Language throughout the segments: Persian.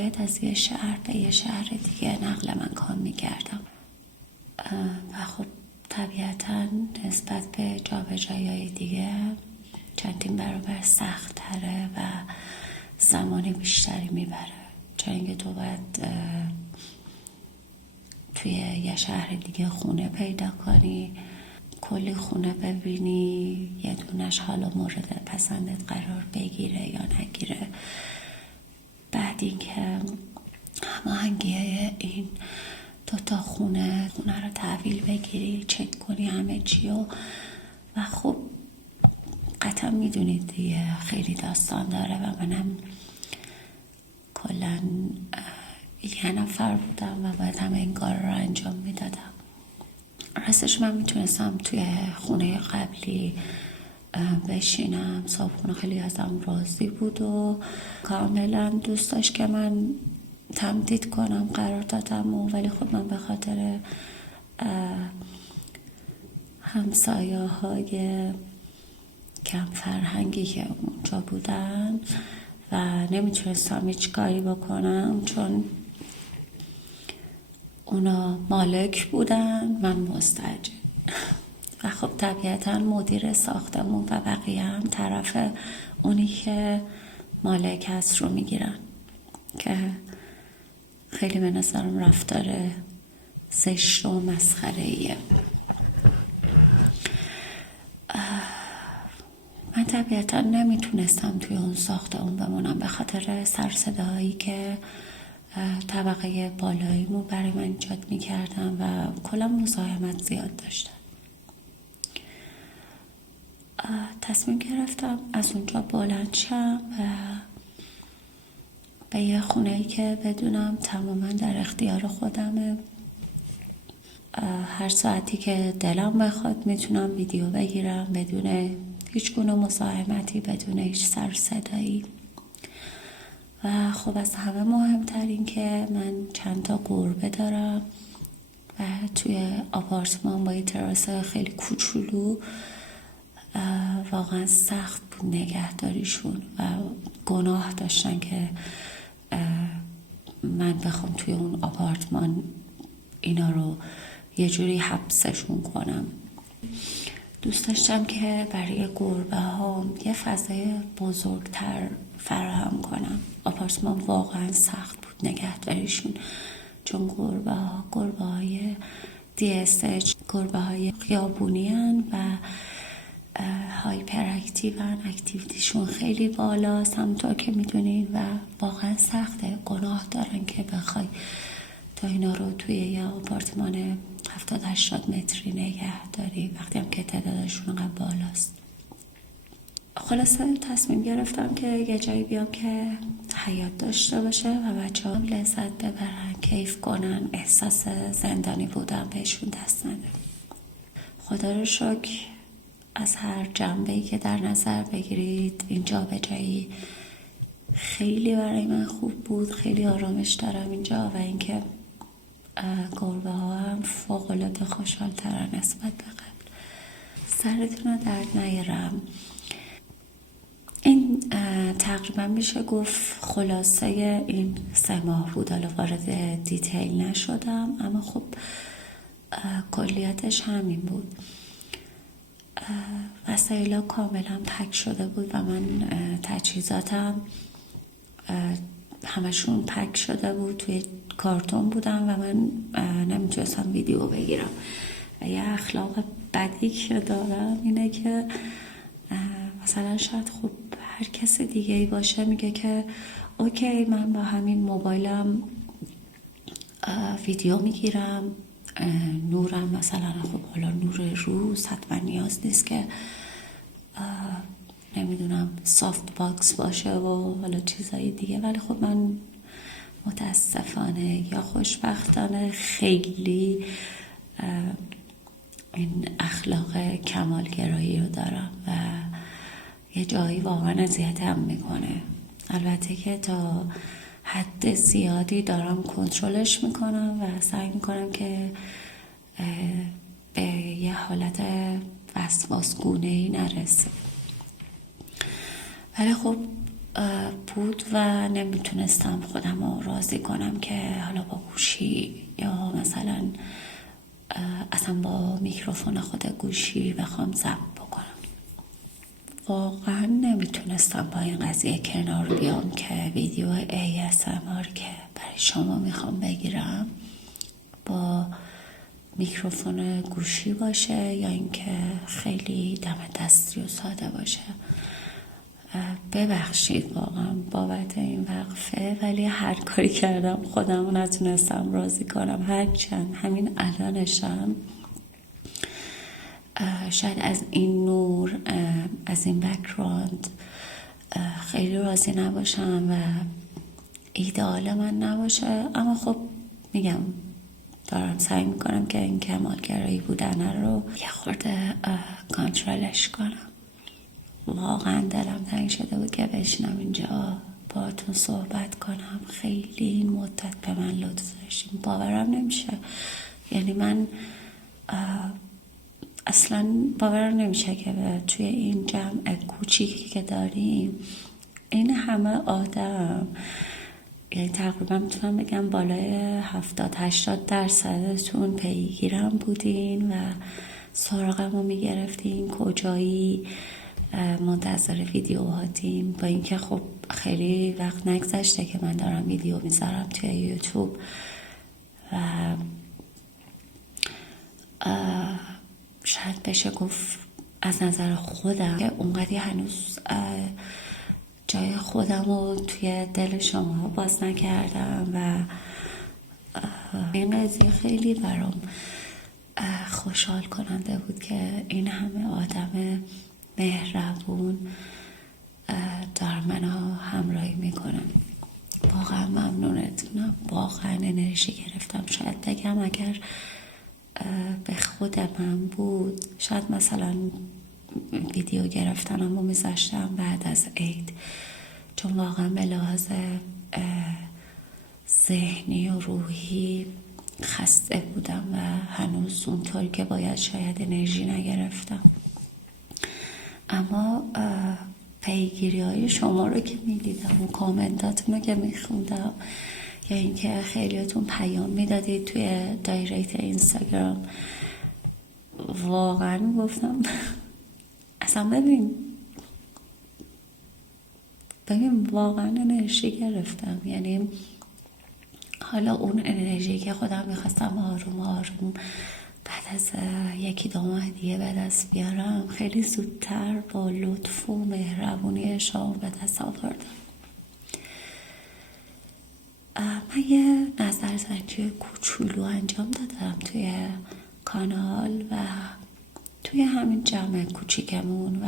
باید از یه شهر به یه شهر دیگه نقل مکان میکردم و خب طبیعتا نسبت به جابجایی‌های دیگه چندین برابر سخت تره و زمان بیشتری میبره، چون اینکه تو باید توی یه شهر دیگه خونه پیدا کنی، کلی خونه ببینی، یه دونش حالا مورد پسندت قرار بگیره یا نگیره، بعد اینکه هماهنگی این دوتا خونه رو تحویل بگیری، چک کنی همه چی و خب قطعا میدونید دیگه خیلی داستان داره و منم کلن یه نفر بودم و باید همه این کار رو انجام میدادم. راستش من میتونستم توی خونه قبلی بشینم، صاحبخونه خیلی ازم راضی بود و کاملا دوست داشت که من تمدید کنم قراردادم، ولی خب من به خاطر همسایه های کم فرهنگی که اونجا بودن و نمیتونستم هیچ کاری بکنم، چون اونا مالک بودن من مستاجر و خب طبیعتا مدیر ساختمون و بقیه هم طرف اونی که مالک هست رو میگیرن که خیلی به نظرم رفتار زشت و مسخره‌ایه. من طبیعتا نمیتونستم توی اون ساختمون بمونم به خاطر سرصداهایی که طبقه بالاییمو برای من ایجاد میکردم و کلا مزاحمت زیاد داشتن. تصمیم گرفتم از اونجا بلند شم و به یه خونه‌ای که بدونم تماما در اختیار خودمه، هر ساعتی که دلم بخواد میتونم ویدیو بگیرم بدون هیچ گونه مزاحمتی، بدون هیچ سر صدایی. و خب از همه مهمتر این که من چند تا گربه دارم و توی آپارتمان با یه تراس خیلی کوچولو واقعا سخت بود نگهداریشون و گناه داشتن که من بخوام توی اون آپارتمان اینا رو یه جوری حبسشون کنم. دوست داشتم که برای گربه ها یه فضای بزرگتر فراهم کنم. آپارتمان واقعا سخت بود نگهداریشون، چون گربه های DSH گربه های خیابونی هن و هایپر اکتیو هن، اکتیویتیشون خیلی بالاست همونطور که میدونین و واقعا سخته، گناه دارن که بخوای تا اینا رو توی یه آپارتمان 70-80 متری نگه داری وقتی هم که تعدادشون انقدر بالاست. خلاصه تصمیم گرفتم که یه جایی بیام که حیاط داشته باشه و بچه هم لذت ببرن، کیف کنن، احساس زندانی بودن بهشون دست نده. خدا رو شکر از هر جنبه‌ای که در نظر بگیرید اینجا به جایی خیلی برای من خوب بود، خیلی آرامش دارم اینجا و اینکه گربه ها هم فوق‌العاده خوشحال ترن نسبت به قبل. سرتون رو درد نیارم. این تقریبا میشه گفت خلاصه این 3 ماه بود، حالا وارد دیتیل نشدم اما خب کلیتش همین بود. وسایل کاملا پک شده بود و من تجهیزاتم همشون پک شده بود، توی کارتون بودم و من نمیتونستم ویدیو بگیرم و یه اخلاق بدی که دارم اینه که مثلا شاید خب هر کس دیگه ای باشه میگه که اوکی من با همین موبایلم ویدیو میگیرم، نورم مثلا خب حالا نور روز حتما نیاز نیست که نمیدونم سافت باکس باشه و حالا چیزایی دیگه، ولی خب من متاسفانه یا خوشبختانه خیلی این اخلاق کمالگرایی رو دارم و یه جایی واقعا اذیتم میکنه. البته که تا حد زیادی دارم کنترلش میکنم و سعی میکنم که به یه حالت وسواسگونه‌ای نرسه، ولی خب بود و نمیتونستم خودم رو راضی کنم که حالا با گوشی یا مثلا اصلا با میکروفون خود گوشی بخوام ضبط بکنم. واقعا نمیتونستم با این قضیه کنار بیام که ویدیو ASMR که برای شما میخوام بگیرم با میکروفون گوشی باشه یا اینکه خیلی دم دستی و ساده باشه. ببخشید واقعا بابت این وقفه، ولی هر کاری کردم خودم رو نتونستم راضی کنم. هرچند همین الانشم شاید از این نور، از این بک‌گراند خیلی راضی نباشم و ایدئال من نباشه، اما خب میگم دارم سعی میکنم که این کمالگرایی بودن رو یه خورده کنترلش کنم. واقعا دلم تنگ شده بود که بشینم اینجا باهاتون صحبت کنم. خیلی این مدت به من لطف داشتیم، باورم نمیشه. یعنی من اصلا باورم نمیشه که توی این جمع کوچیکی که داریم این همه آدم، یعنی تقریبا میتونم بگم بالای 70-80% پیگیرم بودین و سراغم رو میگرفتین کجایی، منتظر ویدیوهاتیم. با اینکه خب خیلی وقت نگذشته که من دارم ویدیو میذارم توی یوتیوب و شاید بشه گفت از نظر خودم که اونقدی هنوز جای خودم رو توی دل شما باز نکردم و این قضیه خیلی برام خوشحال کننده بود که این همه آدم مهربون دارن منو همراهی میکنن. واقعا ممنونتونم. واقعا انرژی گرفتم. شاید بگم اگر به خود من بود شاید مثلا ویدیو گرفتنم رو میذاشتم بعد از عید، چون واقعا به لحاظ ذهنی و روحی خسته بودم و هنوز اونطور که باید شاید انرژی نگرفتم. اما پیگیری های شما رو که میدیدم و کامنتاتون رو که میخوندم یا اینکه خیلیاتون پیام میدادید توی دایرکت اینستاگرام، واقعا گفتم اصلا ببین واقعا انرژی گرفتم. یعنی حالا اون انرژی که خودم میخواستم آروم آروم بعد از 1-2 ماه دیگه به دست بیارم خیلی زودتر با لطف و مهربونی شما به دست آوردم. من یه نظرسنجی کوچولو انجام دادم توی کانال و توی همین جمع کوچیکمون و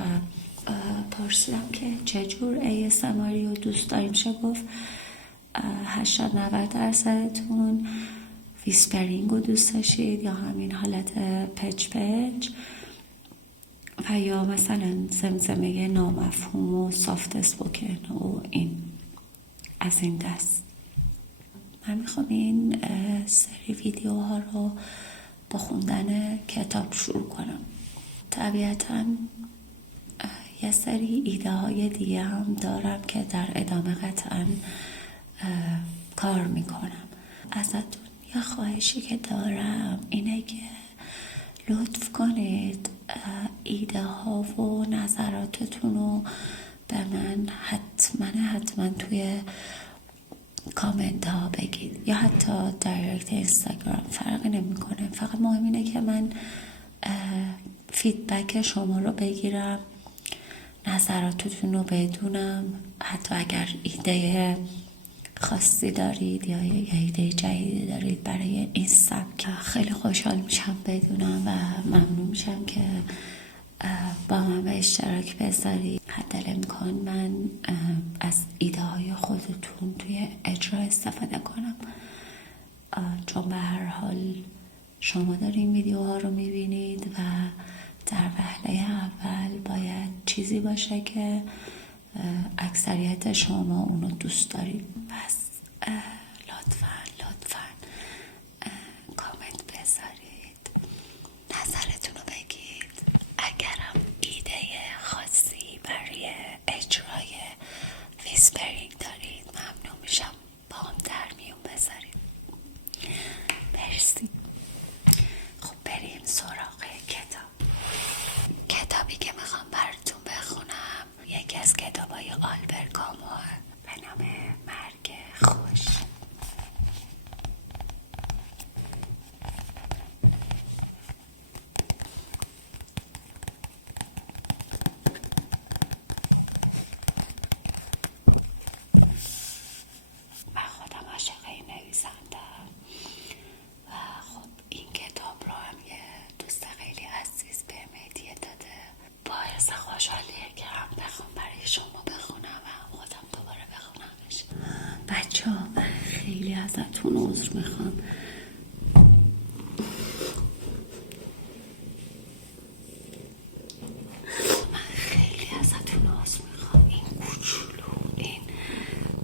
پرسیدم که چجور ASMR رو دوست داریم. میشه گفت 80-90% ویسپرینگ رو دوست داشتید یا همین حالت پچ و یا مثلا زمزمه نامفهوم و سافت اسپوکن و این از این دست. من میخوام این سری ویدیوها رو با خوندن کتاب شروع کنم. طبیعتاً یه سری ایده های دیگه هم دارم که در ادامه قطعاً کار میکنم. ازتون یه خواهشی که دارم اینه که لطف کنید ایده ها و نظراتتون رو به من حتما توی کامنت ها بگید یا حتی دایرکت اینستاگرام، فرقی نمیکنه. فقط مهم اینه که من فیدبک شما رو بگیرم، نظراتتون رو بدونم. حتی اگر ایده خاصی دارید یا ایده جدیدی دارید برای این سبک خیلی خوشحال میشم بدونم و ممنون میشم که با من به اشتراک بذارید. حتی امکان من از ایده های خودتون توی اجرا استفاده کنم، چون به هر حال شما دارین ویدیوها رو میبینید و در وهله اول باید چیزی باشه که اکثریت شما اونو دوست دارید. پس لطفاً کامنت بذارید، نظرتون رو بگید. اگرم ایده خاصی برای اجرای ازتون عذر میخوام. من خیلی ازتون عذر میخوام. این کوچولو، این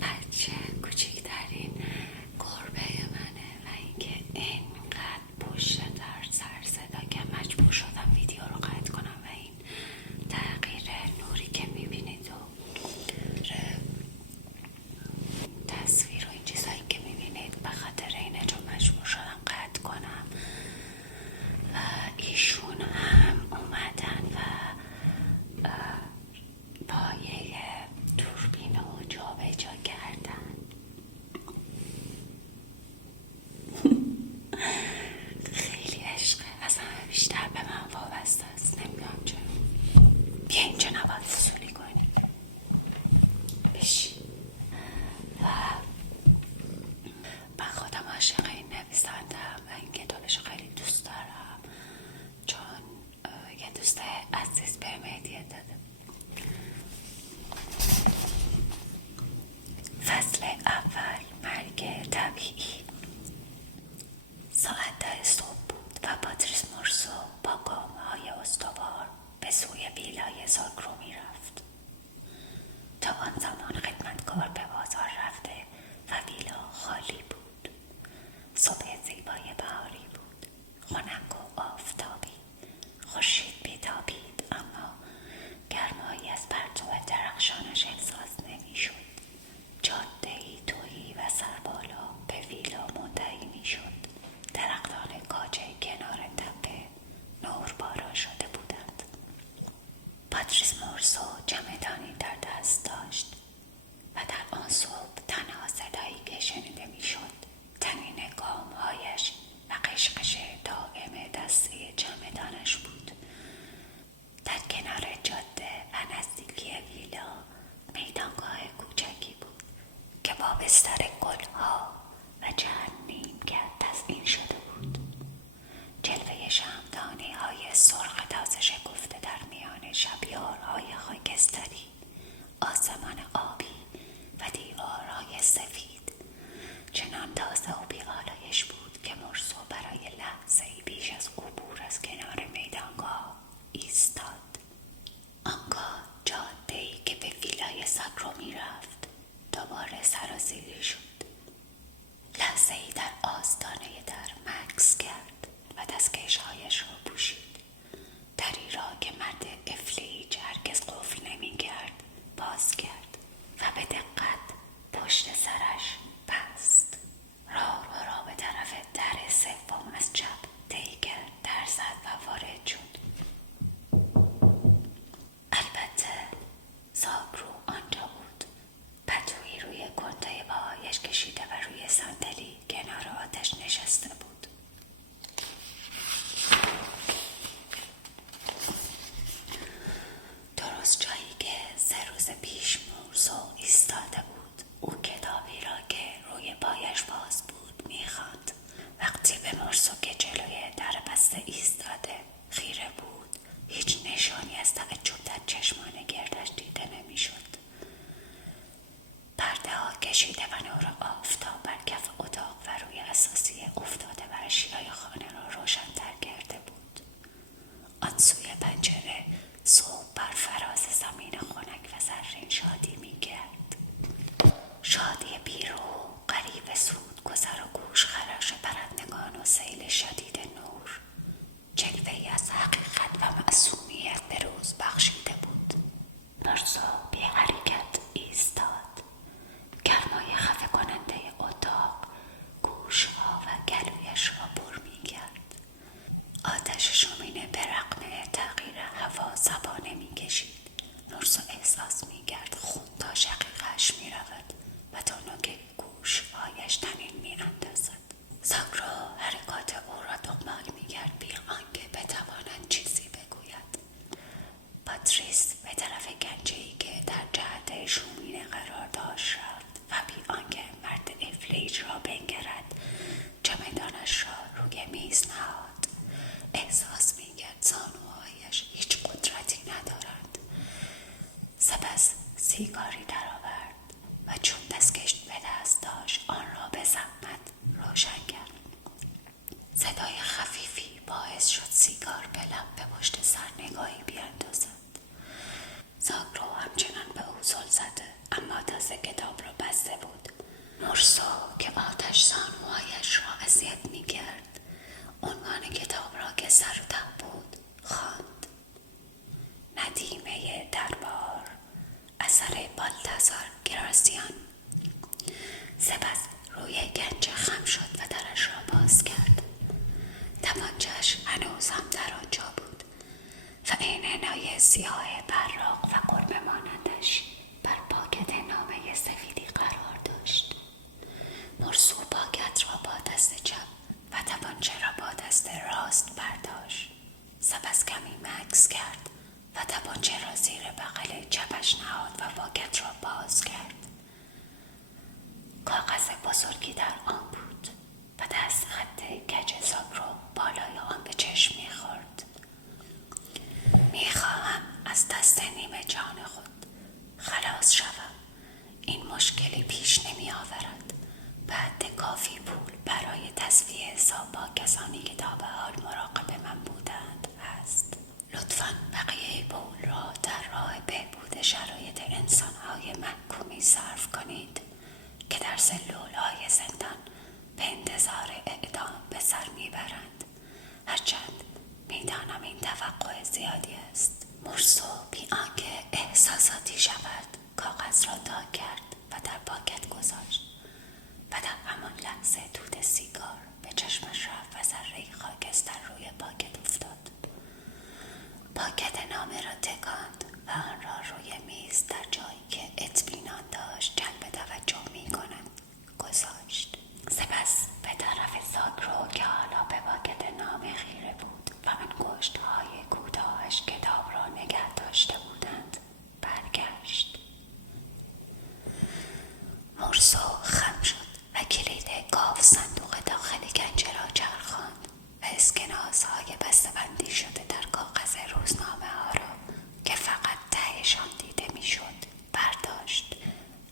بچه کوچیکترین گربه منه و اینکه اینقدر پشت در سر صدا که مجبور شدم ویدیو رو قطع کنم و این تغییر نوری که میبینید و تصویر و این چیزهایی که میبینید به خاطر اینه، چون مجبور شدم قطع کنم و ایشون هم اومدن و پایه دوربین رو جا به جا کردن. خیلی عشقه، از همه بیشتر به من وابسته است، نمیدونم چرا. بیا اینجا نباید فضولی کنی، بشی. و من خودم عاشق این نویسنده‌ام و این کتابش خیلی دوست دارم، چون یه دوست عزیز بهم هدیه داده. فصل اول، مرگ طبیعی. ساعت 10 صبح بود و پاتریس مورسو با گام‌های استوار به سوی ویلای ساکرو می رفت. تا آن زمان خدمتکار به بازار رفته و ویلا خالی بود. صبح زیبای بهاری بود، خنک و آفتابی. خورشید بیتابید، اما گرمایی از پرتو درخشانش احساس نمی‌شد. جاده‌ای تهی و سربالا به ویلا منتهی می‌شد. درختان کاج کنار تپه نوربارا شده بودند. پاتریس مورسو چمدانی در دست داشت و در آن صبح تنها صدایی که شنیده می‌شد طنین گام‌هایش و قشقش دائم دسته چمدانش بود. در کنار جاده و نزدیکی ویلا میدانگاه کوچکی بود که با بستر گلها و چند نیمکت تزئین شده بود. جلوه شمعدانی‌های سرخ تازه شکفته در میان شبیارهای خاکستری، آسمان آبی و دیوارهای سفید چنان تازه و بی‌آلایش بود که مورسو برای لحظه‌ای پیش از عبور از کنار میدانگاه ایستاد. آنگاه جاده‌ای که به ویلای ساکرو می‌رفت دوباره سرازیری شد. لحظه‌ای در آستانه در مکث کرد و دستکش‌هایش را پوشید. دری را که مرد افلیج هرگز قفل نمی‌کرد باز کرد و به دقت پشت سرش بست. راه را به طرف در سوم از چپ طی کرد، در زد و وارد شد. البته ساکرو آنجا بود. پتویی روی کنده پاهایش کشیده و روی صندلی کنار آتش نشسته بود. درست جایی که 3 روز پیش مورسو ایستاده بود. او کتابی را که روی پایش باز بود می‌خواند. وقتی به مورسو که جلوی در بسته ایستاده خیره بود، هیچ نشانی از تعجب در چشمان گردش دیده نمی‌شد. پرده ها کشیده و نور آفتاب بر کف اتاق و روی اساسیه افتاده و اشیای خانه را روشن‌تر کرده بود. آن سوی پنجره صبح بر فراز زمین خنک و زرین شادی می‌کرد. شادی بیرو، غریو سود گذر و گوش خراش پرندگان و سیل شدید نور، جلوه‌ای از حقیقت و معصومیت به روز بخشیده بود. مورسو بی حرکت ایستاد. گرمای خفه کننده اتاق گوشها و گلویش را پر می‌کرد. آتش شومینه به رغم تغییر هوا زبانه می‌کشید. مورسو احساس می‌کرد خون تا شقیقه‌اش می‌رود و تا نوک گوش‌هایش طنین می‌اندازد. ساکرو حرکات او را دنبال می‌کرد بی آنکه بتواند چیزی بگوید. پاتریس به طرف گنجه‌ای که در جهت شومینه قرار داشت رفت و بی آنکه مرد افلیج را بنگرد چمدانش را روی میز نهاد. احساس می‌کرد زانوهایش هیچ قدرتی ندارند. سپس سیگاری درآورد و چون دستکش به دست داشت آن را به زحمت روشن کرد. صدای خفیفی باعث شد سیگار به لب به پشت سر نگاهی بیاندازد. زاگرو همچنان به او زل زده اما تازه کتاب را بسته بود. مورسو که آتش زانوهایش را اذیت می‌کرد عنوان کتاب را که سر و ته بود خواند. ندیمه دربار، اثر بالتزار گراسیان. سپس روی گنج خم شد و درش را باز کرد. تپانچه‌اش هنوز هم در آنجا بود و عینه‌های سیاه براق و قرمه مانندش بر پاکت نامه سفیدی قرار داشت. مورسو پاکت را با دست چپ و تپانچه را با دست راست برداشت. سپس کمی مکث کرد و تپانچه را زیر بغل چپش نهاد و پاکت را باز کرد. کاغذ بزرگی در آن بود و دست خط کج زاگرو بالای آن به چشم می‌خورد. می‌خواهم از دست نیمه جان خود خلاص شوم. این مشکلی پیش نمی‌آورد. به حد کافی پول برای تسویه حساب با کسانی که تا به حال مراقب من بودند هست. لطفاً بقیه پول را در راه بهبود شرایط انسان‌های محکومی صرف کنید که در سلول‌های زندان به انتظار اعدام به سر میبرند. هرچند میدانم این توقع زیادی است. مورسو بی آنکه احساساتی شود کاغذ را تا کرد و در پاکت گذاشت و در همان لحظه دود سیگار به چشمش رفت و ذره‌ای خاکستر روی پاکت افتاد. پاکت نامه را تکاند و آن را روی میز در جایی که اطمینان داشت جلب توجه می‌کند گذاشت. سپس به طرف زاگرو که حالا به پاکت نامه خیره بود و انگشت‌های کوتاهش کتاب را نگه داشته بودند برگشت. مورسو خم شد و کلید گاف صندوق داخل گنجه را چرخاند و اسکناس‌های بسته‌بندی شده در کاغذ روزنامه‌ها را که فقط تهشان دیده می‌شد برداشت.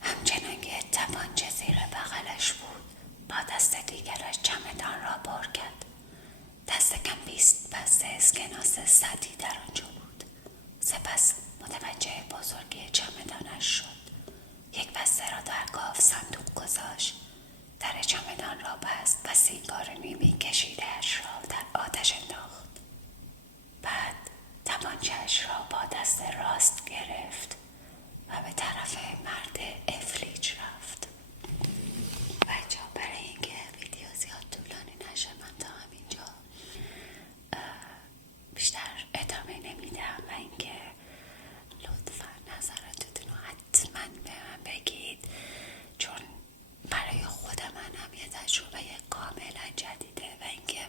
همچنان که تپانچه زیر بغلش بود با دست دیگرش چمدان را پر کرد. دست کم 20 بسته اسکناس سدی در آنجا بود. سپس متوجه بزرگی چمدانش شد. یک بسته را در گاف صندوق گذاشت، در چمدان را بست و سیگار نیمی کشیده‌اش را در آتش انداخت. بعد تپانچه‌اش را با دست راست گرفت و به طرف مرد افلیج رفت. بچه ها برای اینکه ویدیو زیاد طولانی نشه من تا همینجا بیشتر ادامه نمیدم و اینکه لطفا نظراتتون رو حتما به من بگید، چون برای خود من هم یه تجربه کاملا جدیده و اینکه